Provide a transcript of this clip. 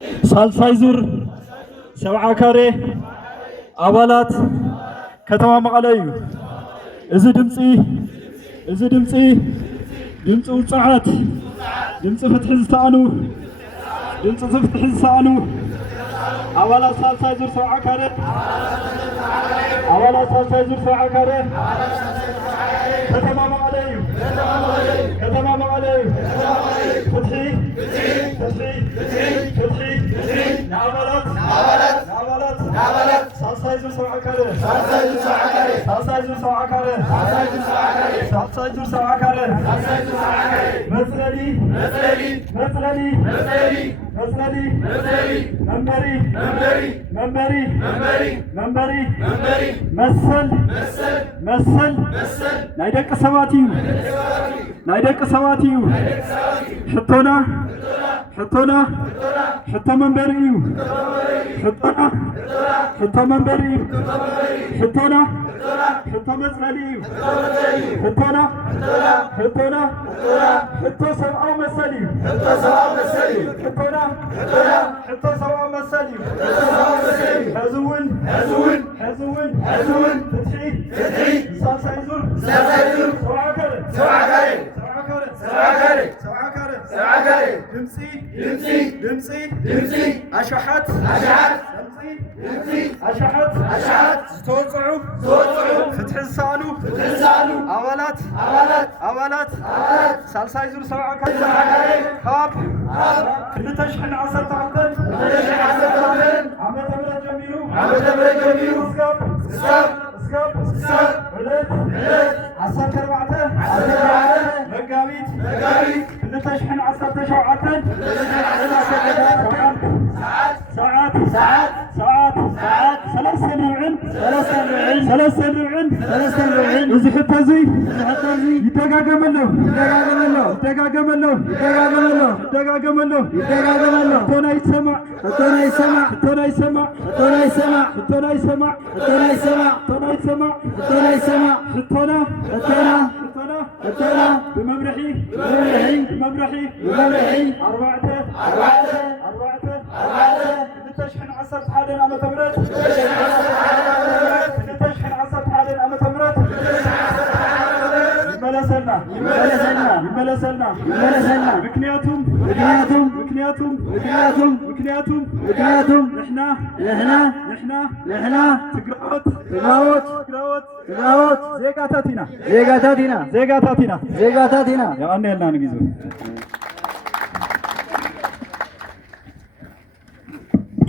ሳልሳይ ዙር ሰብዓ ካሬ አባላት ከተማ መቐለ እዩ። እዚ ድምፂ ውፅዓት ድምፂ ፍትሒ ዝተኣኑ አባላት ሳልሳይ ዙር ሰብዓ ካሬ ከተማ መቐለ እዩ። ፍትሒ ንአባላት ሳልሳይ ዙር ሰብዓ ካሬ መፅለሊ መንበሪ መሰል ናይ ደቂ ሰባት እዩ ሕቶ መንበሪ እዩ ሕቶ መፅለሊ እዩ ሕቶ ሰብአዊ መሰል እዩ ሕዚ እውን ፍትሒ ሳልሳይ ዙር ሰብዓ ካሬ ድምፂ ኣሽሓት ዝተወፅዑ ፍትሒ ዝሰኣኑ አባላት ሳልሳይ ዙር ሰብዓ ካሬ ካብ 2012 ዓመተ ምህረት ጀሚሩ እስካብ 14 መጋቢት 2017 ሰዓት 3:30 እዚ ሕቶ እዚ ይደጋገመሎ ሕቶና ይሰማዕ بمبرحي 4 عام تمرت ይመለሰልና ምክንያቱም ንሕና ትግራዎት ዜጋታትና ያኔልና ንግዙ